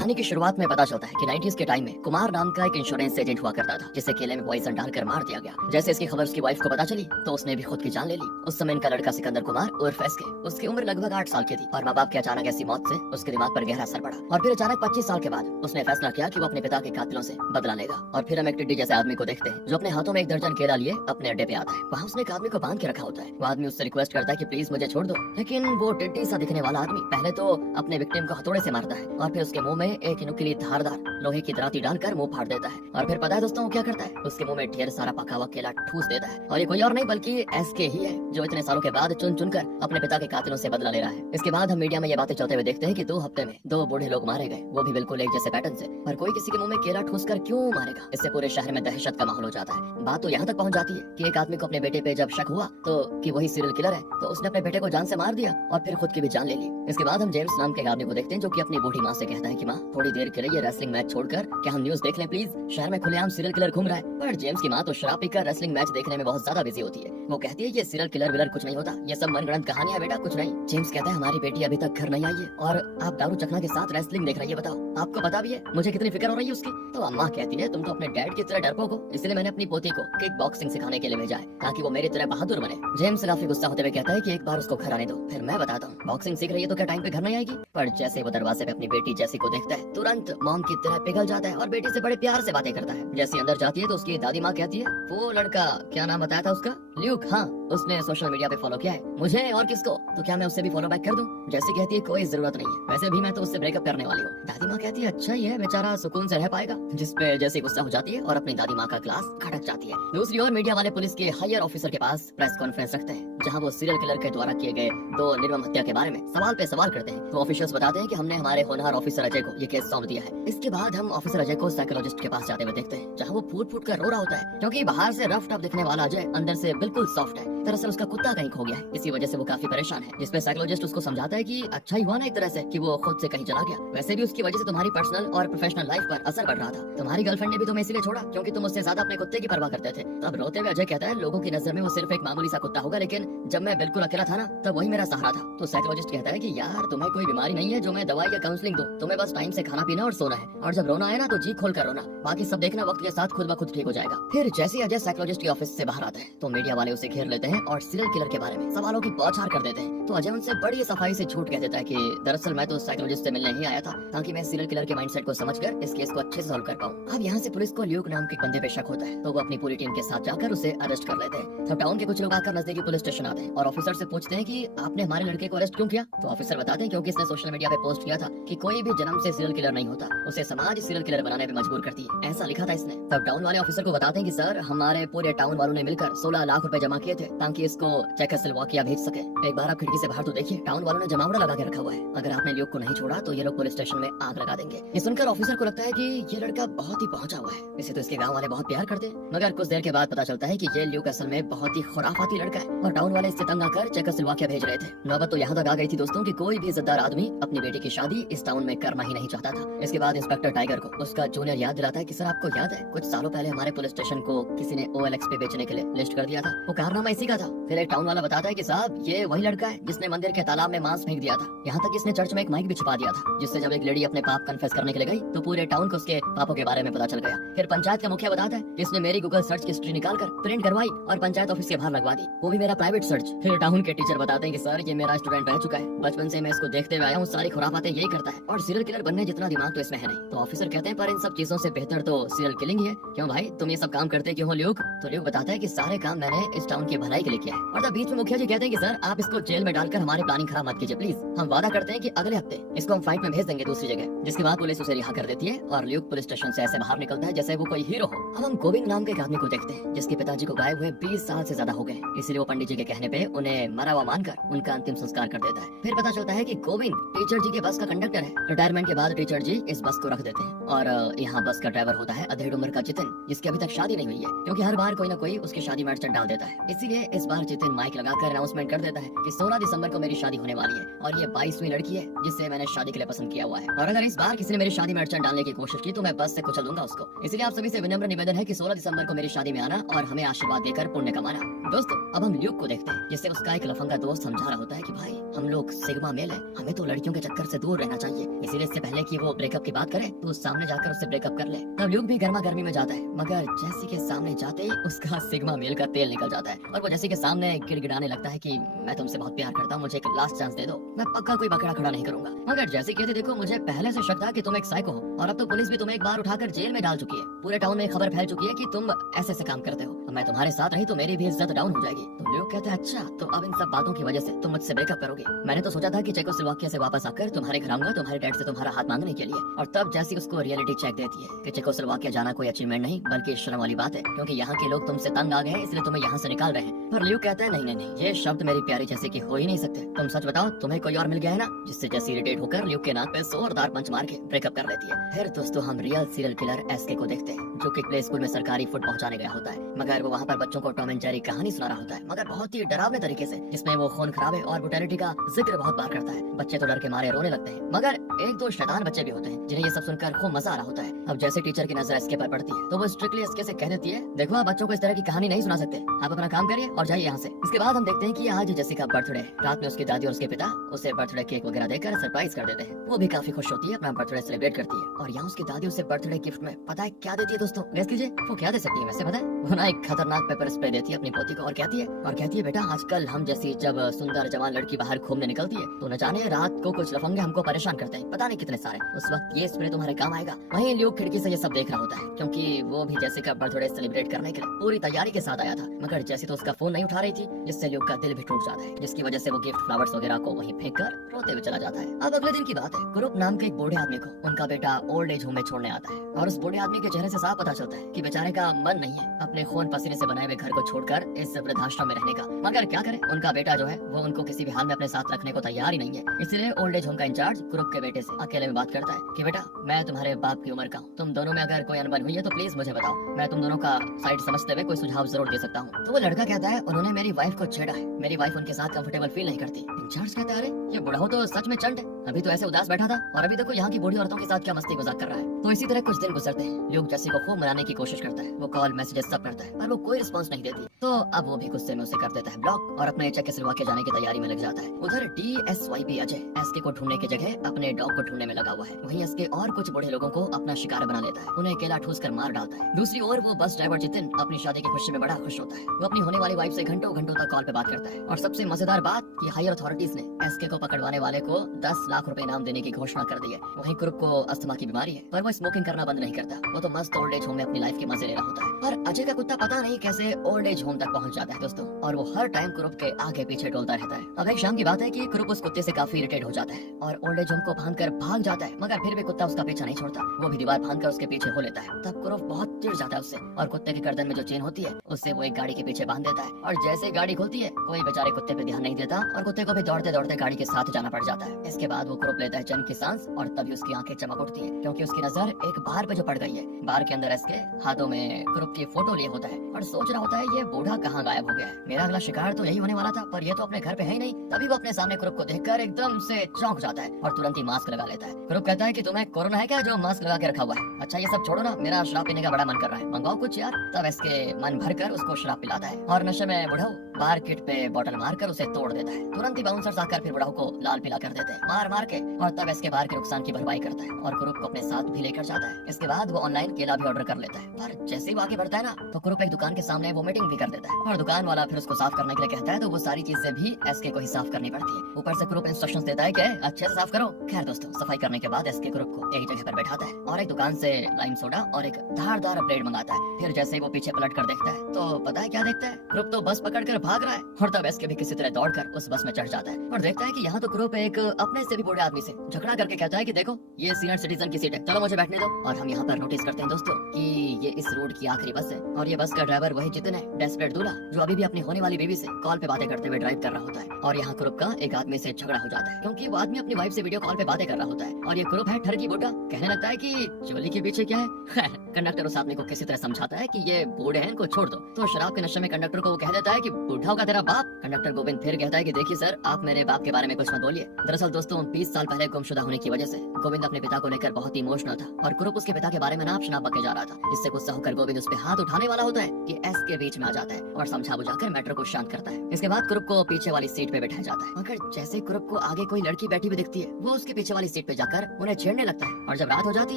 कहानी की शुरुआत में पता चलता है कि 90s के टाइम में कुमार नाम का एक इंश्योरेंस एजेंट हुआ करता था, जिसे केले में पॉइजन डालकर मार दिया गया। जैसे इसकी खबर उसकी वाइफ को पता चली तो उसने भी खुद की जान ले ली। उस समय इनका लड़का सिकंदर कुमार उर्फ एसके, उसकी उम्र लगभग 8 साल की थी और माँ बाप की अचानक ऐसी मौत से उसके दिमाग पर गहरा असर पड़ा और फिर अचानक 25 साल के बाद उसने फैसला किया कि वो अपने पिता के कातिलों से बदला लेगा। और फिर हम एक टिड्डी जैसे आदमी को देखते हैं जो अपने हाथों में एक दर्जन केला लिए अपने अड्डे पे आता है। वहाँ उसने एक आदमी को बांध के रखा होता है। वो आदमी उससे रिक्वेस्ट करता है कि प्लीज मुझे छोड़ दो, लेकिन वो टिड्डी सा दिखने वाला आदमी पहले तो अपने विक्टिम को हथौड़े से मारता है और फिर उसके मुंह में एक नुकीली धारदार लोहे की दराती डालकर मुंह फाड़ देता है। और फिर पता है दोस्तों वो क्या करता है? उसके मुंह में ढेर सारा पका हुआ केला ठूस देता है। और ये कोई और नहीं बल्कि एसके ही है, जो इतने सालों के बाद चुन चुन कर अपने पिता के कातिलों से बदला ले रहा है। इसके बाद हम मीडिया में ये बातें चलते हुए देखते हैं कि 2 हफ्ते में 2 बूढ़े लोग मारे गए, वो भी बिल्कुल एक जैसे पैटर्न से। पर कोई किसी के मुंह में केला ठूस कर क्यों मारेगा? इससे पूरे शहर में दहशत का माहौल हो जाता है। बात तो यहाँ तक पहुँच जाती है कि एक आदमी को अपने बेटे पे जब शक हुआ तो कि वही सीरियल किलर है, तो उसने अपने बेटे को जान से मार दिया और फिर खुद की भी जान ले ली। इसके बाद हम जेम्स नाम के आदमी को देखते हैं जो कि अपनी बूढ़ी माँ से कहता है कि माँ थोड़ी देर के लिए ये रेसलिंग मैच छोड़कर क्या हम न्यूज देख लें प्लीज, शहर में खुलेआम सीरियल किलर घूम रहा है। पर जेम्स की माँ तो शराब पीकर रेसलिंग मैच देखने में बहुत ज्यादा बिजी होती है। वो कहती है ये सीरियल किलर विलर कुछ नहीं होता, ये सब मनगढ़ंत कहानी है बेटा, कुछ नहीं। जेम्स कहता है हमारी बेटी अभी तक घर नहीं आई है और आप दारू चखना के साथ रेसलिंग देख रही है, बताओ आपको पता भी है मुझे कितनी फिक्र हो रही है उसकी। तो अम्मा कहती है तुम तो अपने डैड की तरह डरपोक हो, इसलिए मैंने अपनी पोती को किक बॉक्सिंग सिखाने के लिए भेजा है ताकि वो मेरी तरह बहादुर बने। जेम्स काफी गुस्सा होते हुए कहता है कि एक बार उसको घर आने दो, फिर मैं बताता हूँ। बॉक्सिंग सीख रही है तो क्या टाइम पे घर नहीं आएगी? पर जैसे वो दरवाजे पे अपनी बेटी जैसी को देखता है तुरंत मॉम की तरह पिघल जाता है और बेटी से बड़े प्यार से बातें करता है। जैसे अंदर जाती है तो उसकी दादी माँ कहती है वो लड़का क्या नाम बताया था उसका, ल्यूक, हाँ उसने सोशल मीडिया पे फॉलो किया है मुझे और किसको, तो क्या मैं उससे भी फॉलो बैक कर दूं? जैसे कहती है कोई जरूरत नहीं है, वैसे भी मैं तो उससे ब्रेकअप करने वाली हूँ। दादी माँ कहती है अच्छा ही है, बेचारा सुकून से रह पाएगा। जिसपे जैसे गुस्सा हो जाती है और अपनी दादी माँ का क्लास खटक जाती है। दूसरी ओर मीडिया वाले पुलिस के हायर ऑफिसर के पास प्रेस कॉन्फ्रेंस रखते हैं जहाँ वो सीरियल किलर के द्वारा किए गए 2 निर्मम हत्या के बारे में सवाल पे सवाल करते हैं। तो ऑफिसर्स बताते हैं कि हमने हमारे होनहार ऑफिसर अजय को ये केस सौंप दिया है। इसके बाद हम ऑफिसर अजय को साइकोलॉजिस्ट के पास जाते हुए देखते हैं जहाँ वो फूट फूट कर रो रहा होता है, क्योंकि बाहर से रफ टफ दिखने वाला अजय अंदर से बिल्कुल सॉफ्ट है। दरअसल उसका कुत्ता कहीं खो गया है, इसी वजह से वो काफी परेशान है। जिसपे साइकोलॉजिस्ट उसको समझाता है कि अच्छा ही हुआ ना एक तरह से कि वो खुद से कहीं चला गया, वैसे भी उसकी वजह से तुम्हारी पर्सनल और प्रोफेशनल लाइफ पर असर पड़ रहा था। तुम्हारी गर्लफ्रेंड ने भी तुम्हें इसलिए छोड़ा क्योंकि तुम उससे ज्यादा अपने कुत्ते की परवाह करते थे। तब रोते हुए अजय कहता है लोगों की नजर में वो सिर्फ एक मामूली सा कुत्ता होगा, लेकिन जब मैं बिल्कुल अकेला था ना तब वही मेरा सहारा था। तो साइकोलॉजिस्ट कहता है कि यार तुम्हें कोई बीमारी नहीं है जो मैं दवाई या काउंसलिंग दूं, तुम्हें बस टाइम से खाना पीना और सोना है, और जब रोना है ना तो जी खोल कर रोना, बाकी सब देखना वक्त के साथ खुद ब खुद ठीक हो जाएगा। फिर जैसे ही अजय साइकोलॉजिस्ट के ऑफिस से बाहर आता है तो मीडिया वाले उसे घेर लेते हैं और सीरियल किलर के बारे में सवालों की बौछार कर देते हैं। तो अजय उनसे बड़ी सफाई से झूठ कह देता है कि दरअसल मैं तो साइकोलॉजिस्ट से मिलने ही आया था ताकि मैं सीरियल किलर के माइंडसेट को समझकर इस केस को अच्छे से सॉल्व कर पाऊं। अब यहाँ से पुलिस को ल्यूक नाम के बंदे पे शक होता है तो वो अपनी पूरी टीम के साथ जाकर उसे अरेस्ट कर लेते हैं। तो टाउन के कुछ लोग आकर नजदीकी पुलिस स्टेशन आते हैं और ऑफिसर से पूछते हैं कि आपने हमारे लड़के को अरेस्ट क्यों किया? तो ऑफिसर बताते हैं क्योंकि इसने सोशल मीडिया पे पोस्ट किया था कि कोई भी जन्म से सीरियल किलर नहीं होता, उसे समाज सीरियल किलर बनाने पे मजबूर करती है, ऐसा लिखा था इसने। तब टाउन वाले ऑफिसर को बताते हैं कि सर हमारे पूरे टाउन वालों ने मिलकर 16 लाख रुपए जमा किए थे ताकि इसको चेकोस्लोवाकिया भेज सके। एक बार आप खिड़की से बाहर तो देखिए, टाउन वालों ने जमावड़ा लगा के रखा हुआ है, अगर आपने ल्यूक को नहीं छोड़ा तो ये लोग पुलिस स्टेशन में आग लगा देंगे। ये सुनकर ऑफिसर को लगता है कि ये लड़का बहुत ही पहुंचा हुआ है, इसे तो इसके गांव वाले बहुत प्यार करते हैं। मगर कुछ देर के बाद पता चलता है कि ये ल्यूक असल में बहुत ही खुराफाती लड़का है और टाउन वाले इससे तंग आकर चेकोस्लोवाकिया भेज रहे थे। नौबत तो यहाँ तक आ गई थी दोस्तों कि कोई भी इज्जतदार आदमी अपनी बेटी की शादी इस टाउन में करना ही नहीं चाहता था। इसके बाद इंस्पेक्टर टाइगर को उसका जूनियर याद दिलाता है कि सर आपको याद है कुछ सालों पहले हमारे पुलिस स्टेशन को किसी ने OLX पे बेचने के लिए लिस्ट कर दिया था, वो कारनामा इसी का था। फिर एक टाउन वाला बताता है कि साहब ये वही लड़का है जिसने मंदिर के तालाब में मांस फेंक दिया था, यहाँ तक इसने चर्च में एक माइक भी छुपा दिया था, जिससे जब एक लेडी अपने पाप कन्फेस करने के लिए गई तो पूरे टाउन को उसके पापों के बारे में पता चल गया। फिर पंचायत का मुखिया बताता है कि इसने मेरी गूगल सर्च की हिस्ट्री निकालकर प्रिंट करवाई और पंचायत ऑफिस के बाहर लगवा दी, वो भी मेरा प्राइवेट सर्च। फिर टाउन के टीचर बताते हैं कि सर ये मेरा स्टूडेंट रह चुका है, बचपन से मैं इसको देखते हुए आया हूँ, सारी खुराफातें यही करता है और सीरियल किलर बनने जितना दिमाग तो इसमें है नहीं। तो ऑफिसर कहते हैं पर इन सब चीजों से बेहतर तो सीरियल किलिंग ही है, क्यों भाई तुम ये सब काम करते क्यों हो ल्यूक? तो ल्यूक बताता है कि सारे काम मैंने इस टाउन की भलाई के लिए किया है। और तब बीच में मुखिया जी कहते हैं कि सर आप इसको जेल में डालकर हमारी प्लानिंग खराब मत कीजिए प्लीज, हम वादा करते हैं कि अगले हफ्ते इसको हम फाइट में भेज देंगे दूसरी जगह। जिसके बाद पुलिस उसे रिहा कर देती है और ल्यूक पुलिस स्टेशन से ऐसे बाहर निकलता है जैसे वो कोई हीरो हो। अब हम गोविंद नाम के एक आदमी को देखते हैं जिसके पिताजी को गायब हुए 20 साल से ज्यादा हो गए, इसलिए वो पंडित जी के कहने पे उन्हें मरा हुआ मानकर उनका अंतिम संस्कार कर देता है। फिर पता चलता है कि गोविंद टीचर जी के बस का कंडक्टर है। रिटायरमेंट के बाद टीचर जी इस बस को रख देते हैं और यहाँ बस का ड्राइवर होता है अधेड़ उम्र का जितिन, जिसकी अभी तक शादी नहीं हुई है, क्योंकि हर बार कोई ना कोई उसकी शादी में अड़चन डाल देता है। इसीलिए इस बार जितिन माइक लगाकर अनाउंसमेंट कर देता है कि 16 दिसंबर को मेरी शादी होने वाली है और ये 22वीं लड़की है जिससे मैंने शादी के लिए पसंद किया हुआ है, और अगर इस बार किसी ने मेरी शादी में अड़चन डालने की कोशिश की तो मैं बस से कुचल दूंगा उसको। इसलिए आप सभी से विनम्र निवेदन है कि 16 दिसंबर को मेरी शादी में आना और हमें आशीर्वाद देकर पुण्य कमाना। दोस्तों अब हम ल्यूक को देखते हैं, जिससे उसका एक लफंगा दोस्त समझा रहा होता है कि भाई हम लोग सिग्मा मेल है, हमें तो लड़कियों के चक्कर से दूर रहना चाहिए, इसीलिए इससे पहले कि वो ब्रेकअप की बात करे तो सामने जाकर उससे ब्रेकअप कर ले। तब ल्यूक भी गर्मा गर्मी में जाता है, मगर जैसी के सामने जाते ही उसका सिग्मा मेल का तेल निकल जाता है और वो जैसी के सामने गिड़गिड़ाने लगता है कि मैं तुमसे बहुत प्यार करता हूँ, मुझे एक लास्ट चांस दे दो, मैं पक्का कोई बकरा खड़ा नहीं करूंगा। मगर जैसे कहते देखो मुझे पहले से शक था कि तुम एक साइको हो और अब तो पुलिस भी तुम्हें एक बार उठाकर जेल में डाल चुकी है, पूरे टाउन में खबर फैल चुकी है कि तुम ऐसे ऐसे काम करते हो, मैं तुम्हारे साथ रही तो मेरी भी इज्जत डाउन हो जाएगी। तो ल्यूक कहते हैं अच्छा तो अब इन सब बातों की वजह से तुम मुझसे ब्रेकअप करोगे। मैंने तो सोचा था कि चेकोस्लोवाकिया से वापस आकर तुम्हारे घर आऊंगा तुम्हारे डैड से तुम्हारा हाथ मांगने के लिए, और तब जैसी उसको रियलिटी चेक देती है कि चेकोस्लोवाकिया जाना कोई अचीवमेंट नहीं बल्कि शर्म वाली बात है, क्योंकि यहाँ के लोग तुमसे तंग आ गए हैं इसलिए तुम्हें यहाँ से निकाल रहे हैं। पर ल्यूक कहता है नहीं नहीं नहीं, ये शब्द मेरी प्यारी जैसे की हो ही नहीं सकते, तुम सच बताओ तुम्हें कोई और मिल गया है ना, जिससे जैसी इरिटेट होकर ल्यूक के नाक पे जोरदार पंच मार के ब्रेकअप कर लेती है। फिर दोस्तों हम रियल सीरियल किलर एसके को देखते हैं, जो कि प्ले स्कूल में सरकारी फूड पहुंचाने गया होता है, मगर वो वहाँ पर बच्चों को टॉम एंड जेरी कहानी सुना रहा होता है, मगर बहुत ही डरावने तरीके से, जिसमें वो खून खराबे और ब्रुटैलिटी का जिक्र बहुत बार करता है। बच्चे तो डर के मारे रोने लगते हैं, मगर एक दो शैतान बच्चे भी होते हैं जिन्हें ये सब सुनकर खूब मजा आ रहा होता है। अब जैसे टीचर की नजर एसके पर पड़ती है तो वो स्ट्रिक्टली एसके से कह देती है देखो आप बच्चों को इस तरह की कहानी नहीं सुना सकते, आप अपना काम करिए और जाइए यहाँ से। इसके बाद हम देखते हैं कि आज जेसिका बर्थडे, रात में उसकी दादी और उसके पिता उसे बर्थडे केक वगैरह देकर सरप्राइज कर देते हैं। वो भी काफी खुश होती है, अपना बर्थडे सेलिब्रेट करती है, और यहाँ उसकी दादी उसे बर्थडे गिफ्ट में पता है क्या देती है दोस्तों, गेस कीजिए वो क्या दे सकती है वैसे पता है? वो ना एक खतरनाक पेपर स्प्रे देती है अपनी पोती को और कहती है बेटा आजकल हम जैसी जब सुंदर जवान लड़की बाहर घूमने निकलती है तो न जाने रात को कुछ लफंगे हमको परेशान करते हैं, पता नहीं कितने सारे, उस वक्त ये स्प्रे तुम्हारे काम आएगा। वहीं ल्यूक खिड़की से ये सब देख रहा होता है, क्योंकि वो भी जैसे का बर्थडे सेलिब्रेट करने के लिए पूरी तैयारी के साथ आया था, मगर जैसे तो उसका फोन नहीं उठा रही थी, जिससे ल्यूक का दिल भी टूट जाता है, जिसकी वजह से वो गिफ्ट फ्लावर्स वगैरह को वहीं फेंक कर रोते हुए चला जाता है। अब अगले दिन की बात है, ग्रुप नाम के एक बूढ़े आदमी को उनका बेटा ओल्ड एज होम में छोड़ने आता है, और उस बूढ़े आदमी के चेहरे से साफ पता चलता है कि बेचारे का मन नहीं है अपने खून पसीने से बनाए हुए घर को छोड़कर इस वृद्धाश्रम में रहने का, मगर क्या करे उनका बेटा जो है वो उनको किसी भी हाल में अपने साथ रखने को तैयार ही नहीं है। इसलिए ओल्ड एज होम का इंचार्ज ग्रुप के बेटे से अकेले में बात करता है कि बेटा मैं तुम्हारे बाप की उम्र का हूँ, तुम दोनों में अगर कोई अनबन हुई है तो प्लीज मुझे बताओ, मैं तुम दोनों का साइड समझते हुए कोई सुझाव जरूर दे सकता हूँ। तो वो लड़का कहता है उन्होंने मेरी वाइफ को छेड़ा है, मेरी वाइफ उनके साथ कंफर्टेबल फील नहीं करती। इंचार्ज कहता है अरे ये बुढ़ा तो सच में चंट है, अभी तो ऐसे उदास बैठा था और अभी देखो यहाँ की बूढ़ी औरतों के साथ क्या मस्ती मजाक कर रहा है। तो इसी तरह कुछ दिन गुजरते हैं, ल्यूक जेसी को खूब मनाने की कोशिश करता है, वो कॉल मैसेजेस सब करता है पर वो कोई रिस्पांस नहीं देती, तो अब वो भी गुस्से में उसे कर देता है ब्लॉक और अपने चेकोस्लोवाकिया जाने की तैयारी में लग जाता है। उधर DSYP अजय एसके को ढूंढने की जगह अपने डॉग को ढूंढने में लगा हुआ है, वहीं एसके और कुछ बूढ़े लोगों को अपना शिकार बना लेता है, उन्हें अकेला ठूस कर मार डालता है। दूसरी ओर वो बस ड्राइवर जितिन अपनी शादी की खुशी में बड़ा खुश होता है, वो अपनी होने वाली वाइफ से घंटों घंटों तक कॉल पे बात करता है, और सबसे मजेदार बात कि हायर अथॉरिटीज ने एसके को पकड़वाने वाले को 10 लाख रुपए इनाम देने की घोषणा कर दी है। वहीं ग्रुप को अस्थमा की बीमारी है पर वो स्मोकिंग करना बंद नहीं करता, वो तो मस्त ओल्ड एज होम में अपनी लाइफ के मजे ले रहा होता है। पर अजय का कुत्ता पता नहीं कैसे ओल्ड एज होम तक पहुंच जाता है दोस्तों, और वो हर टाइम ग्रुप के आगे पीछे डोलता रहता है। अब एक शाम की बात है कि ग्रुप उस कुत्ते से काफी इरिटेट हो जाता है और ओल्ड एज होम को भागकर भाग जाता है, मगर फिर भी कुत्ता उसका पीछा नहीं छोड़ता, वो भी दीवार भागकर उसके पीछे हो लेता है। तब ग्रुप बहुत चिढ़ जाता है उससे और कुत्ते की गर्दन में जो चेन होती है उससे वो एक गाड़ी के पीछे बांध देता है, और जैसे गाड़ी खुलती है कोई बेचारे कुत्ते पे ध्यान नहीं देता और कुत्ते को भी दौड़ते दौड़ते गाड़ी के साथ जाना पड़ जाता है। इसके बाद वो ग्रुप लेता है चैन की सांस और तभी उसकी आंखें चमक उठती है, क्योंकि उसकी नजर एक बार पे जो पड़ गई है, बार के अंदर इसके हाथों में ग्रुप की फोटो लिए होता है और सोच रहा होता है ये बूढ़ा कहाँ गायब हो गया है, मेरा अगला शिकार तो यही होने वाला था पर ये तो अपने घर पे है ही नहीं। तभी वो अपने सामने ग्रुप को देखकर एकदम से चौंक जाता है और तुरंत ही मास्क लगा लेता है। ग्रुप कहता है कि तुम्हें कोरोना है क्या जो मास्क लगा के रखा हुआ है? अच्छा ये सब छोड़ो ना, मेरा शराब पीने का बड़ा मन कर रहा है, मंगाओ कुछ यार। तब इसके मन भर कर उसको शराब पिलाता है और नशे में बुढ़ाऊ बार किट पे बोतल मारकर उसे तोड़ देता है। तुरंत ही बाउंसर्स आकर फिर बुढ़ाऊ को लाल पीला कर देते हैं मार मार के, और तब इसके बार के नुकसान की भरपाई करता है और ग्रुप को अपने साथ भी लेकर जाता है। इसके बाद वो ऑनलाइन केला भी ऑर्डर कर लेता है, पर जैसे ही वो आगे बढ़ता है ना तो ग्रुप एक दुकान के सामने वोमिटिंग भी कर देता है और दुकान वाला फिर उसको साफ करने के लिए कहता है, तो वो सारी चीजें भी एसके को ही साफ करनी पड़ती है। ऊपर से ग्रुप इंस्ट्रक्शंस देता है कि अच्छे से साफ करो। खैर दोस्तों सफाई करने के बाद एसके ग्रुप को एक जगह पर बैठाता है और एक दुकान से लाइम सोडा और एक धारदार ब्लेड मंगाता है। फिर जैसे वो पीछे पलट कर देखता है तो पता है क्या देखता है, ग्रुप तो बस पकड़ कर भाग रहा है और तब एसके भी किसी तरह दौड़कर उस बस में चढ़ जाता है और देखता है कि यहाँ तो क्रुप एक अपने से भी बूढ़े आदमी से झगड़ा करके कहता है कि देखो ये सीनियर सिटीजन की सीट है, चलो मुझे बैठने दो। और हम यहाँ पर नोटिस करते हैं दोस्तों कि ये इस रोड की आखिरी बस है और ये बस का ड्राइवर वही जितिन है, डेस्परेट दूल्हा, जो अभी भी अपनी होने वाली बीवी से कॉल पे बातें करते हुए ड्राइव कर रहा होता है। और यहाँ क्रुप का एक आदमी से झगड़ा हो जाता है क्योंकि वो आदमी अपनी वाइफ से वीडियो कॉल पे बातें कर रहा होता है और ये क्रुप है ठरकी बूढ़ा, कहने लगता है कि चोली के पीछे क्या है। कंडक्टर उस आदमी को किसी तरह समझाता है कि ये बूढ़े हैं, इनको छोड़ दो। तो शराब के नशे में कंडक्टर को वो कह देता है कि बूढ़ा होगा तेरा बाप। कंडक्टर गोविंद फिर कहता है कि देखिए सर, आप मेरे बाप के बारे में कुछ मत बोलिए। दरअसल दोस्तों 20 साल पहले गुमशुदा होने की वजह से गोविंद अपने पिता को लेकर बहुत ही इमोशनल था और क्रुप उसके पिता के बारे में नाप शनाप बके जा रहा था। इससे गुस्सा होकर गोविंद उस पे हाथ उठाने वाला होता है कि एस के बीच में आ जाता है और समझा बुझाकर मैटर को शांत करता है। इसके बाद क्रुप को पीछे वाली सीट पे बैठाया जाता है मगर जैसे क्रुप को आगे कोई लड़की बैठी हुई दिखती है वो उसके पीछे वाली सीट पे जाकर उन्हें छेड़ने लगता है और जब रात हो जाती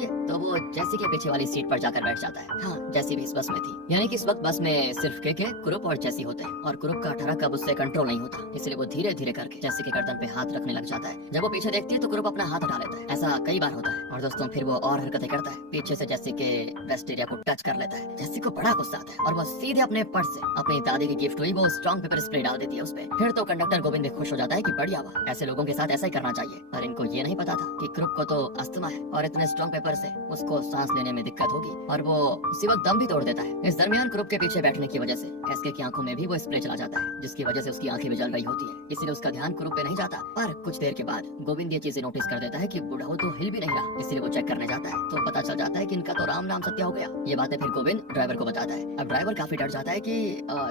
है तो वो जैसी के पीछे वाली सीट पर जाकर बैठ जाता है। हाँ, जैसी भी इस बस में थी, यानी कि इस वक्त बस में सिर्फ के क्रुप और जैसी होते हैं और क्रुप का ठरक अब उससे कंट्रोल नहीं होता, इसलिए वो धीरे धीरे करके जैसी के गर्दन पे हाथ रखने लग जाता है। जब वो पीछे देखती है तो क्रुप अपना हाथ हटा लेता है। ऐसा कई बार होता है और दोस्तों फिर वो और हरकतें करता है, पीछे से जैसी के ब्रेस्ट एरिया को टच कर लेता है। जैसी को बड़ा गुस्सा आता है और वो सीधे अपने पर्स से अपनी दादी की गिफ्ट हुई वो स्ट्रॉन्ग पेपर स्प्रे डाल देती है उस पे। फिर तो कंडक्टर गोविंद भी खुश हो जाता है कि बढ़िया हुआ, ऐसे लोगों के साथ ऐसा ही करना चाहिए। पर इनको ये नहीं पता था कि क्रुप को तो अस्थमा है और इतने स्ट्रॉन्ग पेपर से उसको सांस लेने में दिक्कत होगी और वो उसी वक्त दम भी तोड़ देता है। इस दरमियान क्रुप के पीछे बैठने की वजह से एसके की आंखों में भी वो स्प्रे चला जाता है जिसकी वजह से उसकी आंखें भी जल रही होती है, इसीलिए उसका ध्यान क्रुप पे नहीं जाता। पर कुछ देर के बाद गोविंद ये चीजें नोटिस कर देता है कि बूढ़ा हो तो हिल भी नहीं रहा, इसलिए वो चेक करने जाता है तो पता चल जाता है कि इनका तो राम नाम सत्य हो गया। ये बातें फिर गोविंद ड्राइवर को बताता है। अब ड्राइवर काफी डर जाता है कि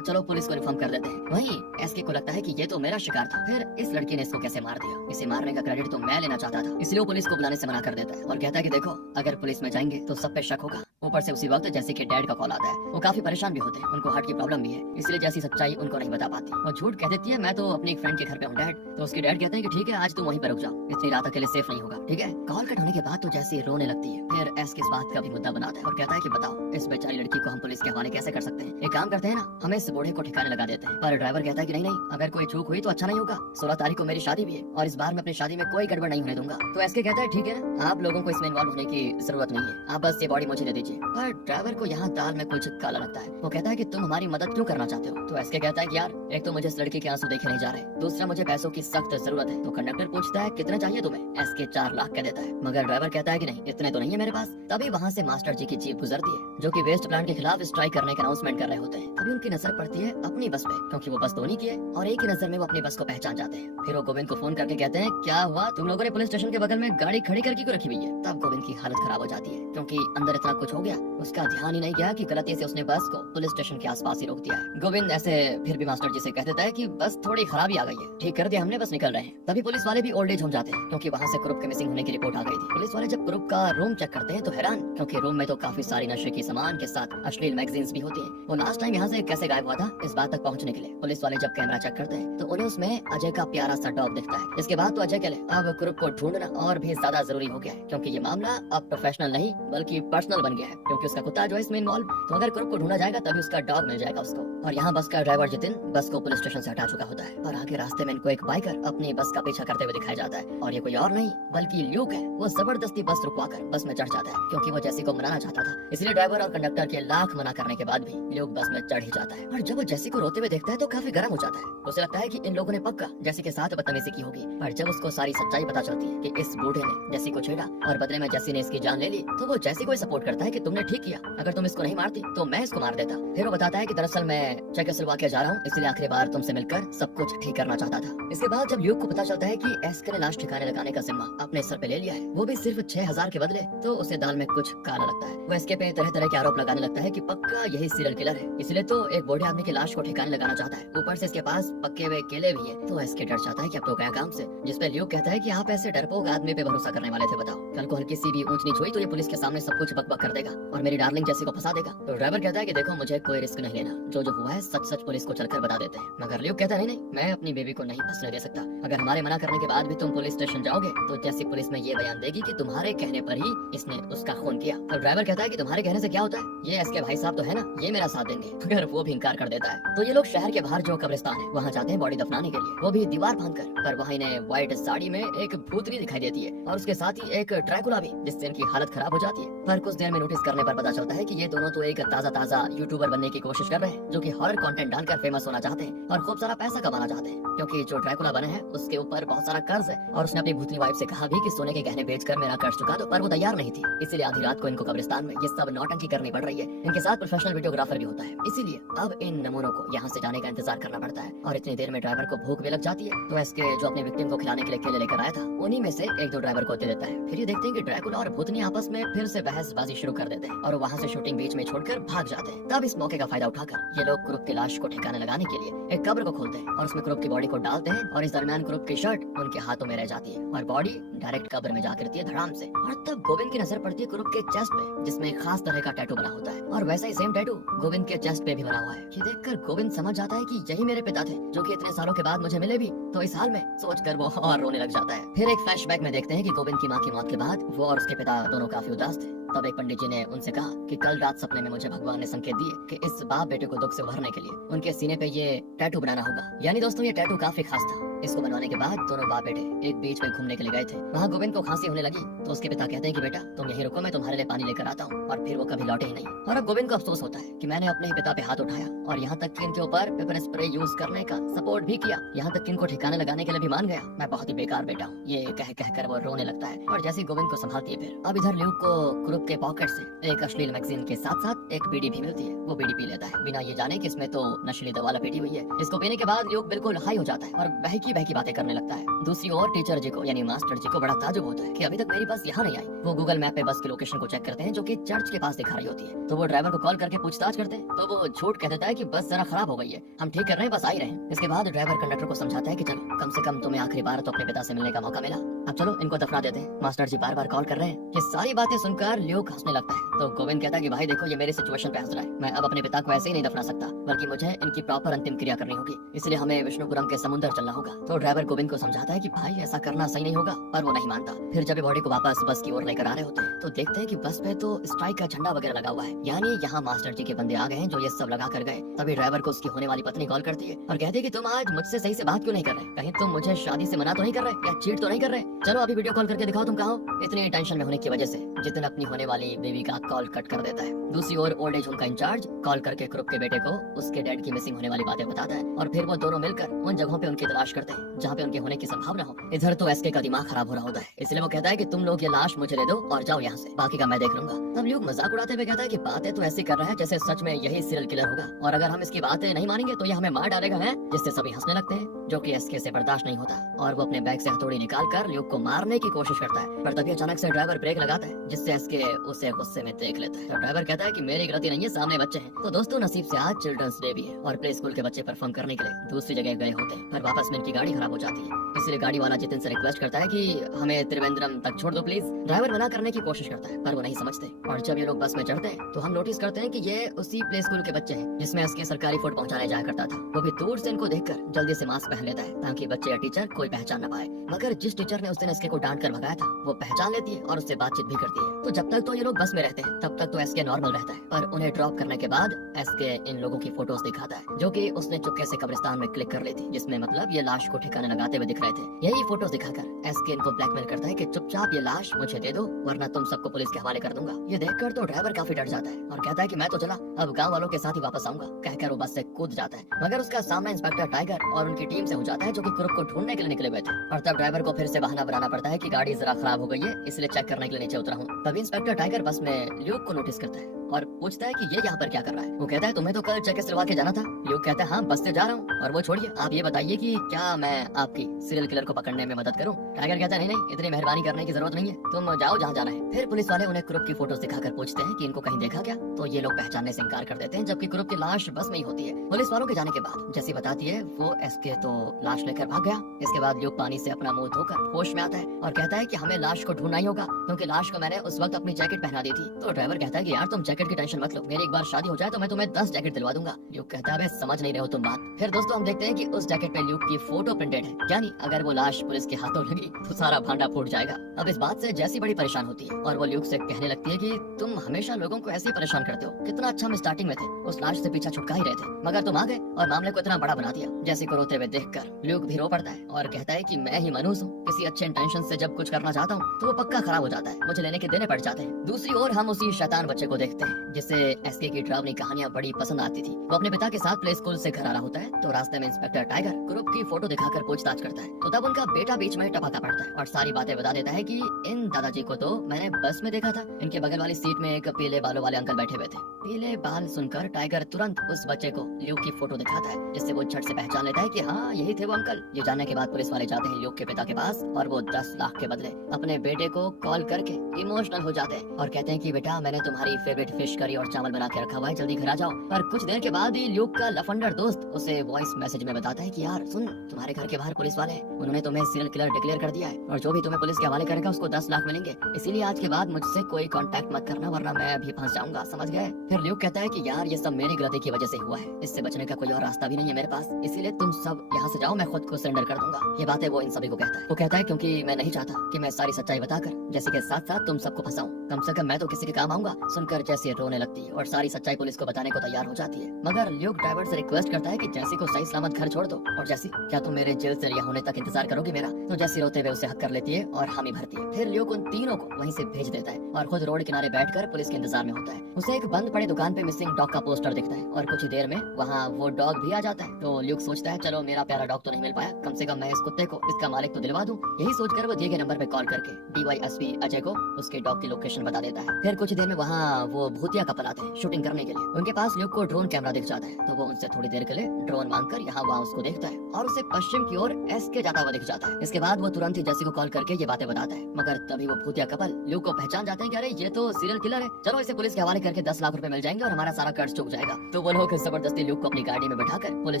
चलो पुलिस को इन्फॉर्म कर देते हैं। वहीं एसके को लगता है कि ये तो मेरा शिकार था, फिर इस लड़की ने इसको कैसे मार दिया, इसे मारने का क्रेडिट तो मैं लेना चाहता था, इसलिए वो पुलिस को बुलाने से मना कर देता है और कहता है कि देखो अगर पुलिस में जाएंगे तो सब पे शक होगा। ऊपर से उसी वक्त जैसे कि डैड का कॉल आता है, वो काफी परेशान भी होते हैं, उनको हार्ट की प्रॉब्लम भी है, इसलिए जैसी सच्चाई उनको नहीं बता पाती। वो झूठ कह देती है मैं तो अपनी एक फ्रेंड के घर पे हूँ डैड। तो उसके डैड कहते हैं कि ठीक है आज तुम वहीं पर रुक जाओ, इतनी रात अकेले सेफ नहीं होगा, ठीक है। कॉल कट होने के बाद तो जैसे रोने लगती है, फिर एस किस बात का भी मुद्दा बनाता है और कहता है कि बताओ इस बेचारी लड़की को हम पुलिस के हवाले कैसे कर सकते हैं, एक काम करते हैं ना, हमें इस बूढ़े को ठिकाने लगा देते हैं। पर ड्राइवर कहता है कि नहीं नहीं, अगर कोई चूक हुई तो अच्छा नहीं होगा, 16 तारीख को मेरी शादी भी है और इस बार मैं अपनी शादी में कोई गड़बड़ नहीं होने दूंगा। तो एस के कहता है ठीक है ना, आप लोगों को इसमें इन्वॉल्व होने की जरूरत नहीं है, आप बस ये बॉडी मुझे दे दीजिए। पर ड्राइवर को यहाँ दाल में कुछ काला लगता है, वो कहता है कि तुम हमारी मदद क्यों करना चाहते हो। तो एस के कहता है कि यार एक तो मुझे इस लड़की के आंसू देखे नहीं जा रहे, दूसरा मुझे पैसों की सख्त जरूरत है। तो कंडक्टर पूछता है कितने चाहिए तुम्हें, एस के 4 लाख कह देता है, मगर ड्राइवर कहता है कि नहीं इतने तो नहीं है मेरे पास। तभी वहाँ से मास्टर जी की जीप गुजरती है जो कि वेस्ट प्लांट के खिलाफ स्ट्राइक करने का अनाउंसमेंट कर रहे होते हैं। तभी उनकी नजर पड़ती है अपनी बस पे, क्योंकि वो बस धोनी की है और एक ही नजर में वो अपनी बस को पहचान जाते हैं। फिर वो गोविंद को फोन करके कहते हैं क्या हुआ, तुम लोगों ने पुलिस स्टेशन के बगल में गाड़ी खड़ी करके क्यों रखी हुई है। तब गोविंद की हालत खराब हो जाती है क्योंकि अंदर इतना कुछ हो गया, उसका ध्यान ही नहीं गया कि गलती से उसने बस को पुलिस स्टेशन के आसपास ही रोक दिया है। गोविंद ऐसे फिर भी मास्टर जी से कह देता है कि बस थोड़ी खराबी आ गई है, ठीक कर दिया हमने, बस निकल रहे हैं। तभी पुलिस वाले भी ओल्ड एज हो जाते हैं क्योंकि वहाँ से क्रुप के मिसिंग होने की रिपोर्ट आ गई थी। पुलिस वाले जब क्रुप का रूम चेक करते हैं तो हैरान, क्योंकि रूम में तो काफी सारी नशे की सामान के साथ अश्लील मैगजीन्स भी होती हैं। वो लास्ट टाइम यहाँ से कैसे गायब हुआ था इस बात तक पहुँचने के लिए पुलिस वाले जब कैमरा चेक करते हैं तो उन्हें उसमें अजय का प्यारा सा डॉग दिखता है। इसके बाद तो अजय कहले अब क्रुप को ढूंढना और भी ज्यादा जरूरी हो गया है क्योंकि ये मामला अब प्रोफेशनल नहीं बल्कि पर्सनल बन गया है, क्योंकि उसका कुत्ता जो है इसमें इन्वॉल्व। तो अगर क्रुप को ढूंढा जाएगा तभी उसका डॉग मिल जाएगा उसको। और यहाँ बस का ड्राइवर जितिन बस को पुलिस स्टेशन से हटा चुका होता है और आगे रास्ते में इनको एक बाइकर अपनी बस का पीछा करते हुए दिखाया जाता है और ये कोई और नहीं बल्कि ल्यूक है। वो जबरदस्ती बस रुकवाकर बस में चढ़ जाता है क्योंकि वो जैसी को मनाना चाहता था, इसलिए ड्राइवर और कंडक्टर के लाख मना करने के बाद भी ल्यूक बस में चढ़ ही जाता है। और जब वो जैसी को रोते हुए देखता है तो काफी गर्म हो जाता है, उसे लगता है कि इन लोगों ने पक्का जैसी के साथ बदतमीजी की होगी। पर जब उसको सारी सच्चाई पता चलती है कि इस बूढ़े ने जैसी को छेड़ा और बदले में जैसी ने इसकी जान ले ली, तो वो जैसी को सपोर्ट करता है कि तुमने ठीक किया, अगर तुम इसको नहीं मारती तो मैं इसको मार देता। फिर वो बताता है कि दरअसल मैं चेक सिलवा के जा रहा हूँ, इसलिए आखिरी बार तुमसे मिलकर सब कुछ ठीक करना चाहता था। इसके बाद जब ल्यूक को पता चलता है कि एसके ने लाश ठिकाने लगाने का जिम्मा अपने सर पे ले लिया है, वो भी सिर्फ 6000 के बदले, तो उसे दाल में कुछ काला लगता है। वो एसके पे तरह तरह के आरोप लगाने लगता है कि पक्का यही सीरियल किलर है, इसलिए तो एक बूढ़े आदमी की लाश को ठिकाने लगाना चाहता है। ऊपर से इसके पास पक्के हुए केले भी है, तो एसके डर जाता है कि अब तो गया काम से। जिसपे ल्यूक कहता है कि आप ऐसे डरपोक आदमी पे भरोसा करने वाले थे, बताओ कल को हल्की सी भी ऊंच नीच हुई तो ये पुलिस के सामने सब कुछ बकबक कर देगा और मेरी डार्लिंग जैसी को फंसा देगा। तो ड्राइवर कहता है कि देखो मुझे कोई रिस्क नहीं लेना, जो जो हुआ है सच सच पुलिस को चलकर बता देते हैं। मगर ल्यूक कहता है नहीं मैं अपनी बेबी को नहीं फंसने दे सकता, अगर हमारे मना करने के बाद भी तुम पुलिस स्टेशन जाओगे तो जैसी पुलिस में ये बयान देगी कि तुम्हारे कहने पर ही इसने उसका खून किया। तो ड्राइवर कहता है कि तुम्हारे कहने से क्या होता है, ये एसके भाई साहब तो है ना, ये मेरा साथ देंगे। अगर वो भी इंकार कर देता है तो ये लोग शहर के बाहर जो कब्रिस्तान है वहाँ जाते हैं बॉडी दफनाने के लिए, वो भी दीवार फांद कर। पर वहाँ इन्हें व्हाइट साड़ी में एक भूतनी दिखाई देती है और उसके साथ ही एक ड्रैकुला भी, जिससे इनकी हालत खराब हो जाती है। पर कुछ देर में नोटिस नोटिस करने पर पता चलता है कि ये दोनों तो एक ताजा यूट्यूबर बनने की कोशिश कर रहे हैं, जो कि हॉरर कंटेंट डालकर फेमस होना चाहते हैं और खूब सारा पैसा कमाना चाहते हैं, क्योंकि जो ड्रैकुला बने हैं उसके ऊपर बहुत सारा कर्ज है और उसने अपनी भूतनी वाइफ से कहा भी कि सोने के गहने बेचकर मेरा कर्ज चुका दो, पर वो तैयार नहीं थी। इसीलिए आधी रात को इनको कब्रिस्तान में ये सब नौटंकी करनी पड़ रही है। इनके साथ प्रोफेशनल वीडियोग्राफर भी होता है, इसीलिए अब इन नमूनों को यहाँ से जाने का इंतजार करना पड़ता है। और इतनी देर में ड्राइवर को भूख भी लग जाती है, तो एसके जो अपने विक्टिम को खिलाने के लिए केले लेकर आया था, उन्हीं में से एक दो ड्राइवर को दे देता है। फिर ये देखते हैं कि ड्रैकुला और भूतनी आपस में फिर से बहसबाजी शुरू कर देते हैं और वहाँ से शूटिंग बीच में छोड़कर भाग जाते हैं। तब इस मौके का फायदा उठाकर ये लोग क्रूप की लाश को ठिकाने लगाने के लिए एक कब्र को खोलते हैं और उसमें क्रूप की बॉडी को डालते हैं और इस दरमियान क्रूप की शर्ट उनके हाथों में रह जाती है और बॉडी डायरेक्ट कब्र में जा गिरती है धड़ाम से। और तब गोविंद की नजर पड़ती है क्रूप के चेस्ट पे, जिसमें एक खास तरह का टैटू बना होता है और वैसा ही सेम टैटू गोविंद के चेस्ट पे भी बना हुआ है। ये देखकर गोविंद समझ जाता है कि यही मेरे पिता थे, जो कि इतने सालों के बाद मुझे मिले भी, तो इस हाल में सोचकर वो और रोने लग जाता है। फिर एक फ्लैशबैक में देखते हैं कि गोविंद की माँ की मौत के बाद वो और उसके पिता दोनों काफी उदास थे। तब एक पंडित जी ने उनसे कहा कि कल रात सपने में मुझे भगवान ने संकेत दिए कि इस बाप बेटे को दुख से उभरने के लिए उनके सीने पे ये टैटू बनाना होगा। यानी दोस्तों ये टैटू काफी खास था। इसको बनवाने के बाद दोनों बाप बेटे एक बीच में घूमने के लिए गए थे। वहाँ गोविंद को खांसी होने लगी तो उसके पिता कहते हैं कि बेटा तुम यहीं रुको, मैं तुम्हारे लिए पानी लेकर आता हूँ। और फिर वो कभी लौटे ही नहीं। और अब गोविंद को अफसोस होता है कि मैंने अपने ही पिता पे हाथ उठाया और यहाँ तक कि इनके ऊपर पेपर स्प्रे यूज करने का सपोर्ट भी किया, यहाँ तक कि इनको ठिकाने लगाने के लिए भी मान गया। मैं बहुत ही बेकार बेटा हूँ, ये कह कर वो रोने लगता है। और जैसे गोविंद को संभालती है फिर अब इधर ल्यूक को क्रूप के पॉकेट से एक अश्लील मैगजीन के साथ साथ एक बीड़ी भी मिलती है। वो बीड़ी पी लेता है बिना ये जाने कि इसमें तो नशीली दवा लपेटी हुई है। इसको पीने के बाद ल्यूक बिल्कुल हाई हो जाता है और बहकी बहकी बातें करने लगता है। दूसरी ओर टीचर जी को यानी मास्टर जी को बड़ा ताजुब होता है कि अभी तक मेरी बस यहाँ नहीं आई। वो गूगल मैप पे बस की लोकेशन को चेक करते हैं जो कि चर्च के पास दिखा रही होती है। तो वो ड्राइवर को कॉल करके पूछताछ करते हैं तो वो झूठ कह देता है कि बस जरा खराब हो गई है, हम ठीक कर रहे हैं, बस आ ही रहे हैं। इसके बाद ड्राइवर कंडक्टर को समझाता है कि चलो कम से कम तुम्हें आखिरी बार तो अपने पिता से मिलने का मौका मिला, अब चलो इनको दफना देते हैं। मास्टर जी बार बार कॉल कर रहे हैं। ये सारी बातें सुनकर ल्यूक हंसने लगता है। तो गोविंद कहता है कि भाई देखो ये मेरे सिचुएशन पे हंस रहा है, मैं अब अपने पिता को ऐसे ही नहीं दफना सकता, बल्कि मुझे इनकी प्रॉपर अंतिम क्रिया करनी होगी, इसलिए हमें विष्णुपुरम के समुद्र चलना होगा। तो ड्राइवर गोविंद को समझाता है कि भाई ऐसा करना सही नहीं होगा, पर वो नहीं मानता। फिर जब बॉडी को वापस बस की ओर लेकर आ रहे होते हैं तो देखते हैं कि बस पे तो स्ट्राइक का झंडा वगैरह लगा हुआ है, यानी यहाँ मास्टर जी के बंदे आ गए हैं जो ये सब लगा कर गए। तभी ड्राइवर को उसकी होने वाली पत्नी कॉल करती है और कहती है कि तुम आज मुझसे सही से बात क्यों नहीं कर रहे, कहीं तुम मुझे शादी से मना तो नहीं कर रहे या चीट तो नहीं कर रहे, चलो अभी वीडियो कॉल करके दिखाओ तुम कहाँ हो। इतनी टेंशन में होने की वजह से जितने अपनी होने वाली बेबी का कॉल कट कर देता है। दूसरी ओर ओल्ड एज होम का इंचार्ज कॉल करके क्रूप के बेटे को उसके डैड की मिसिंग होने वाली बातें बताता है और फिर वो दोनों मिलकर उन जगहों पे उनकी तलाश करते हैं जहाँ पे उनके होने की संभावना हो। इधर तो एसके का दिमाग खराब हो रहा होता है, इसलिए वो कहता है कि तुम लोग ये लाश मुझे दे दो और जाओ यहाँ से, बाकी का मैं देख लूंगा। तब ल्यूक मजाक उड़ाते हुए कहता है कि बातें तो ऐसी कर रहा है जैसे सच में यही सीरियल किलर होगा और अगर हम इसकी बातें नहीं मानेंगे तो ये हमें मार डालेगा है, जिससे सभी हंसने लगते हैं, जो कि एसके से बर्दाश्त नहीं होता और वो अपने बैग से हथौड़ी निकाल कर ल्यूक को मारने की कोशिश करता है। पर तभी अचानक से ड्राइवर ब्रेक लगाता है जिससे एसके उसे गुस्से में देख लेता है। तो ड्राइवर कहता है कि मेरी गलती नहीं है, सामने बच्चे हैं। तो दोस्तों नसीब से आज चिल्ड्रंस डे भी है और प्ले स्कूल के बच्चे परफॉर्म करने के लिए दूसरी जगह गए होते हैं, पर वापस में इनकी गाड़ी खराब हो जाती है। इसलिए गाड़ी वाला जितिन से रिक्वेस्ट करता है कि हमें त्रिवेंद्रम तक छोड़ दो प्लीज। ड्राइवर मना करने की कोशिश करता है पर वो नहीं समझते और जब ये लोग बस में चढ़ते हैं तो हम नोटिस करते हैं कि ये उसी प्ले स्कूल के बच्चे हैं जिसमें उसके सरकारी फूड पहुंचाने जाया करता था। वो भी दूर से इनको देखकर जल्दी से मास्क पहन लेता है ताकि बच्चे या टीचर कोई पहचान न पाए। मगर जिस टीचर ने उस दिन एसके को डांट कर भगाया था वो पहचान लेती है और उससे बातचीत भी करती है। तो जब तक तो ये लोग बस में रहते हैं तब तक तो एसके नॉर्मल रहता है, पर उन्हें ड्रॉप करने के बाद एसके इन लोगों की फोटोज दिखाता है जो कि उसने चुपके से कब्रिस्तान में क्लिक कर ली थी, जिसमें मतलब ये लाश को ठिकाने लगाते हुए दिख रहे थे। यही फोटोज दिखाकर एसके इनको ब्लैकमेल करता है कि चुपचाप ये लाश मुझे दे दो वरना तुम सबको पुलिस के हवाले कर दूंगा। ये देखकर तो ड्राइवर काफी डर जाता है और कहता है कि मैं तो चला, अब गाँव वालों के साथ ही वापस आऊंगा, कहकर वो बस से कूद जाता है। मगर उसका सामना इंस्पेक्टर टाइगर और उनकी टीम से हो जाता है जो कि क्रूप को ढूंढने के लिए निकले हुए थे। और तब ड्राइवर को फिर से बहाना बनाना पड़ता है कि गाड़ी जरा खराब हो गई है इसलिए चेक करने के लिए नीचे उतरा हूँ। तभी इंस्पेक्टर टाइगर बस में ल्यूक को नोटिस करता है और पूछता है कि ये यहाँ पर क्या कर रहा है। वो कहता है तुम्हें तो कल जैकेट सिलवा के जाना था। ल्यूक कहता है हाँ बस से जा रहा हूँ। और वो छोड़िए, आप ये बताइए कि क्या मैं आपकी सीरियल किलर को पकड़ने में मदद करूँ। टाइगर कहता है नहीं इतनी मेहरबानी करने की जरूरत नहीं है, तुम जाओ जहाँ जाना है। फिर पुलिस वाले उन्हें क्रूप की फोटोज दिखाकर पूछते हैं कि इनको कहीं देखा क्या, तो ये लोग पहचानने से इनकार कर देते हैं जबकि क्रूप की लाश बस में ही होती है। पुलिस वालों के जाने के बाद जैसी बताती है वो एसके तो लाश लेकर भाग गया। इसके बाद ल्यूक पानी से अपना मुंह धोकर होश में आता है और कहता है कि हमें लाश को ढूंढना ही होगा क्योंकि लाश को मैंने उस वक्त अपनी जैकेट पहना दी थी। तो ड्राइवर कहता है कि यार तुम जैकेट जैकेट की टेंशन मत लो, मेरी एक बार शादी हो जाए तो मैं तुम्हें 10 जैकेट दिलवा दूंगा। ल्यूक कहता है बे समझ नहीं रहे हो तुम बात। फिर दोस्तों हम देखते हैं कि उस जैकेट पे ल्यूक की फोटो प्रिंटेड है, यानी अगर वो लाश पुलिस के हाथों लगी तो सारा भांडा फूट जाएगा। अब इस बात से जैसी बड़ी परेशान होती है और वो ल्यूक से कहने लगती है कि तुम हमेशा लोगों को ऐसे ही परेशान करते हो, कितना अच्छा हम स्टार्टिंग में थे, उस लाश से पीछा छुटका ही रहे थे, मगर तुम आ गए और मामले को इतना बड़ा बना दिया। जैसी को रोते हुए देखकर ल्यूक भी रो पड़ता है और कहता है कि मैं ही मनहूस हूँ, किसी अच्छे इंटेंशन से जब कुछ करना चाहता हूँ तो वो पक्का खराब हो जाता है, मुझे लेने के देने पड़ जाते हैं। दूसरी ओर हम उसी शैतान बच्चे को देखते हैं जिसे एसके की डरावनी कहानियां बड़ी पसंद आती थी। वो अपने पिता के साथ प्ले स्कूल से घर आ रहा होता है तो रास्ते में इंस्पेक्टर टाइगर ग्रुप की फोटो दिखाकर पूछताछ करता है, तो तब उनका बेटा बीच में टपाका पड़ता है और सारी बातें बता देता है कि इन दादाजी को तो मैंने बस में देखा था, इनके बगल वाली सीट में एक पीले बालों वाले अंकल बैठे हुए थे। पीले बाल सुनकर टाइगर तुरंत उस बच्चे को ल्यूक की फोटो दिखाता है, जिससे वो झट से पहचान लेता है कि हाँ यही थे वो अंकल। ये जानने के बाद पुलिस वाले जाते हैं ल्यूक के पिता के पास और वो 10 लाख के बदले अपने बेटे को कॉल करके इमोशनल हो जाते हैं और कहते हैं कि बेटा मैंने तुम्हारी फेवरेट फिश करी और चावल बना के रखा हुआ है, जल्दी घर आ जाओ। पर कुछ देर के बाद ही ल्यूक का लफंडर दोस्त उसे वॉइस मैसेज में बताता है कि यार सुन, तुम्हारे घर के बाहर पुलिस वाले हैं, उन्होंने तुम्हें सीरियल किलर डिक्लेयर कर दिया है और जो भी तुम्हें पुलिस के हवाले करेगा उसको 10 लाख मिलेंगे, इसीलिए आज के बाद मुझसे कोई कांटेक्ट मत करना वरना मैं अभी फंस जाऊंगा, समझ गए। फिर ल्यूक कहता है कि यार ये सब मेरी गलती की वजह से हुआ है, इससे बचने का कोई और रास्ता भी नहीं है मेरे पास, इसीलिए तुम सब यहाँ से जाओ, मैं खुद को सरेंडर कर दूंगा। ये बातें वो इन सभी को कहता है। वो कहता है क्योंकि मैं नहीं चाहता कि मैं सारी सच्चाई बताकर जैसे के साथ साथ तुम सबको फंसाऊं, कम से कम मैं तो किसी के काम आऊंगा। सुनकर जैसी रोने लगती है और सारी सच्चाई पुलिस को बताने को तैयार हो जाती है, मगर ल्यूक ड्राइवर से रिक्वेस्ट करता है कि जैसी को सही सलामत घर छोड़ दो और जैसी क्या तुम मेरे जेल से रिहा होने तक इंतजार करोगे मेरा। तो जैसी रोते हुए उसे हक कर लेती है और हामी भरती है। फिर ल्यूक उन तीनों को वहीं से भेज देता है और खुद रोड किनारे बैठकर पुलिस के इंतजार में होता है। उसे एक बंद पड़े दुकान पे मिसिंग डॉग का पोस्टर दिखता है और कुछ ही देर में वहाँ वो डॉग भी आ जाता है। तो ल्यूक सोचता है चलो मेरा प्यारा डॉग तो नहीं मिल पाया, कम से कम मैं इस कुत्ते को इसका मालिक तो दिलवा दूं। यही सोचकर वो दिए गए नंबर पे कॉल करके DYSP अजय को उसके डॉग की लोकेशन बता देता है। फिर कुछ देर में वहाँ वो भूतिया कपल आते हैं शूटिंग करने के लिए। उनके पास ल्यूक को ड्रोन कैमरा दिख जाता है तो वो उनसे थोड़ी देर के लिए ड्रोन मांगकर यहाँ वहाँ उसको देखता है और उसे पश्चिम की ओर एसके जाता हुआ दिख जाता है। इसके बाद वो तुरंत ही जेसी को कॉल करके ये बातें बताता है, मगर तभी वो भूतिया कपल ल्यूक को पहचान जाते हैं कि अरे ये तो सीरियल किलर है, चलो इसे पुलिस के हवाले करके 10 लाख रुपए मिल जाएंगे और हमारा सारा कर्ज चुक जाएगा। तो वो लोग जबरदस्ती ल्यूक को अपनी गाड़ी में बैठाकर पुलिस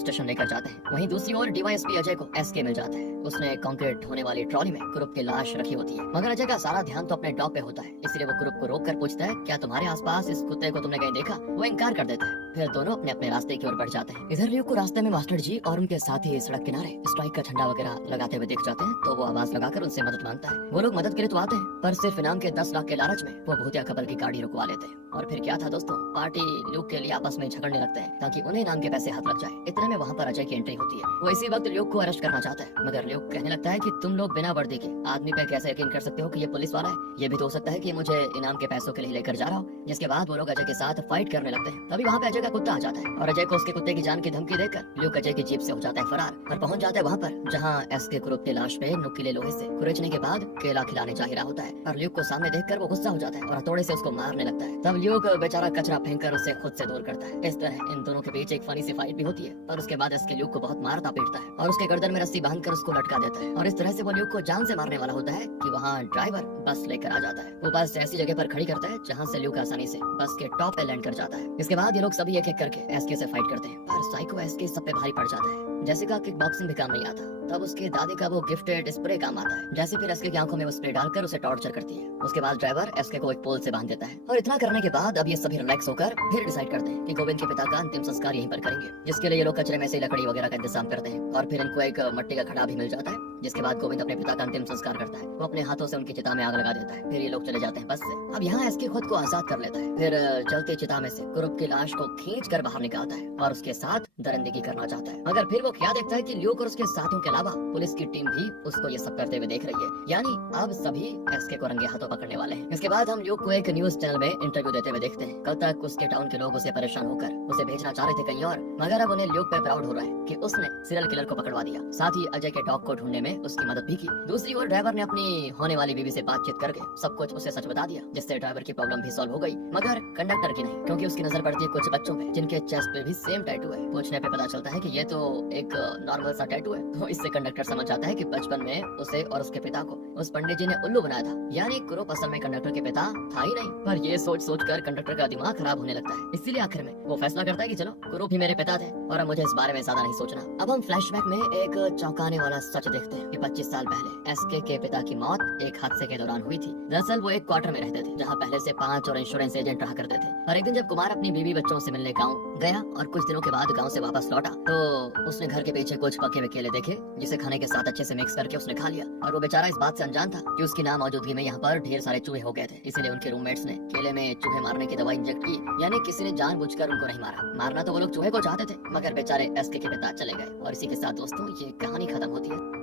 स्टेशन लेकर जाते हैं। वहीं दूसरी ओर DYSP अजय को एसके मिल जाता है। उसने कंक्रीट होने वाली ट्रॉली में कुरूप की लाश रखी होती है, मगर अजय का सारा ध्यान तो अपने डॉग पे होता है, इसलिए वो कुरूप को रोक कर पूछता है क्या तुम्हारे आसपास इस कुत्ते को तुमने कहीं देखा। वो इनकार कर देता है। फिर दोनों अपने अपने रास्ते की ओर बढ़ जाते हैं। इधर ल्यूक को रास्ते में मास्टर जी और उनके साथी सड़क किनारे स्ट्राइक का झंडा वगैरह लगाते हुए दिख जाते हैं, तो वो आवाज लगाकर उनसे मदद मांगता है। वो लोग मदद के लिए तो आते हैं, पर सिर्फ इनाम के 10 लाख के लालच में वो भूतिया कपल की गाड़ी रुकवा लेते हैं। और फिर क्या था दोस्तों, पार्टी ल्यूक के लिए आपस में झगड़ने लगते हैं ताकि उन्हें इनाम के पैसे हाथ लग जाए। इतने में वहाँ पर अजय की एंट्री होती है। वो इसी वक्त ल्यूक को अरेस्ट करना चाहता है, मगर ल्यूक कहने लगता है कि तुम लोग बिना वर्दी के आदमी पे कैसे यकीन कर सकते हो कि ये पुलिस वाला है, ये भी तो हो सकता है कि मुझे इनाम के पैसों के लिए लेकर जा रहा हो। जिसके बाद वो लोग अजय के साथ फाइट करने लगते हैं। तभी वहाँ पे अजय का कुत्ता आ जाता है और अजय को उसके कुत्ते की जान की धमकी देकर ल्यूक अजय की जीप से हो जाता है फरार और पहुंच जाता है वहाँ पर जहाँ एसके कुरूप की लाश पे नुकीले लोहे से कुरेचने के बाद केला खिलाने जा रहा होता है और ल्यूक को सामने देखकर वो गुस्सा हो जाता है और हथौड़े से उसको मारने लगता है। तब ल्यूक बेचारा कचरा फेंककर उसे खुद से दूर करता है। इस तरह इन दोनों के बीच एक फनी सी फाइट भी होती है और उसके बाद एसके ल्यूक को बहुत मारता पीटता है और उसके गर्दन में रस्सी बांधकर उसको लटका देता है और इस तरह से वो ल्यूक को जान से मारने वाला होता है कि वहाँ ड्राइवर बस लेकर आ जाता है। वो बस ऐसी जगह पर खड़ी करता है जहाँ से ल्यूक आसानी से बस के टॉप पे लैंड कर जाता है। इसके बाद ये लोग सभी एक एक करके एसके से फाइट करते हैं, पर साइको एसके सब पे भारी पड़ जाता है। जैसिका किक बॉक्सिंग भी काम नहीं आता, तब उसके दादी का वो गिफ्टेड स्प्रे काम आता है। जैसे फिर एसके की आंखों में वो स्प्रे डालकर उसे टॉर्चर करती है। उसके बाद ड्राइवर एसके को एक पोल से बांध देता है और इतना करने के बाद अब ये सभी रिलैक्स होकर फिर डिसाइड करते हैं कि गोविंद के पिता का अंतिम संस्कार यहीं पर करेंगे, जिसके लिए ये लोग कचरे में से लकड़ी वगैरह का इंतजाम करते हैं और फिर इनको एक मट्टी का घड़ा भी मिल जाता है। जिसके बाद गोविंद अपने पिता का अंतिम संस्कार करता है। वो अपने हाथों से उनकी चिता में आग लगा देता है। फिर ये लोग चले जाते हैं बस से। अब यहाँ एसके खुद को आजाद कर लेता है। फिर जलती चिता में से कुरूप की लाश को खींच कर बाहर निकालता है और उसके साथ दरिंदगी करना चाहता है, मगर फिर वो क्या देखता है कि ल्यूक और उसके साथियों के अलावा पुलिस की टीम भी उसको ये सब करते हुए देख रही है, यानी अब सभी एसके को रंगे हाथों पकड़ने वाले हैं। इसके बाद हम ल्यूक को एक न्यूज चैनल में इंटरव्यू देते हुए देखते हैं। कल तक उसके टाउन के लोग उसे परेशान होकर उसे भेजना चाह रहे थे कहीं और, मगर अब उन्हें ल्यूक पे प्राउड हो रहा है कि उसने सीरियल किलर को पकड़वा दिया, साथ ही अजय के डॉग को ढूंढने में उसकी मदद भी की। दूसरी ओर ड्राइवर ने अपनी होने वाली बीवी से बातचीत करके सब कुछ उसे सच बता दिया, जिससे ड्राइवर की प्रॉब्लम भी सॉल्व हो गई, मगर कंडक्टर की नहीं, क्योंकि उसकी नजर पड़ती है कुछ बच्चों पे जिनके चेस्ट पे भी सेम टैटू है। पूछने पे पता चलता है कि ये तो एक नॉर्मल सा टैटू है। तो इससे कंडक्टर समझ जाता है कि बचपन में उसे और उसके पिता को उस पंडित जी ने उल्लू बनाया था, यानी कुरूप असल में कंडक्टर के पिता था ही नहीं। पर ये सोच सोच कर कंडक्टर का दिमाग खराब होने लगता है। इसीलिए आखिर में वो फैसला करता है कि चलो कुरूप ही मेरे पिता थे और अब मुझे इस बारे में ज्यादा नहीं सोचना। अब हम फ्लैशबैक में एक चौंकाने वाला सच देखते हैं। हैं कि 25 साल पहले एसके के पिता की मौत एक हादसे के दौरान हुई थी। दरअसल वो एक क्वार्टर में रहते थे जहाँ पहले से 5 और इंश्योरेंस एजेंट रहा करते थे। और एक दिन जब कुमार अपनी बीवी बच्चों से मिलने गाँव गया और कुछ दिनों के बाद गाँव से वापस लौटा तो उसने घर के पीछे कुछ पके हुए केले देखे जिसे खाने के साथ अच्छे से मिक्स करके उसने खा लिया। और वो बेचारा इस बात से अनजान था कि उसकी नामौजूदगी में यहाँ पर ढेर सारे चूहे हो गए थे। इसीलिए उनके रूममेट्स ने केले में चूहे मारने की दवा इंजेक्ट की, यानी किसी ने जानबूझकर उनको नहीं मारा। मारना तो वो लोग चूहे को चाहते थे, मगर बेचारे एसके के पिता चले गए। और इसी के साथ दोस्तों ये कहानी खत्म होती है।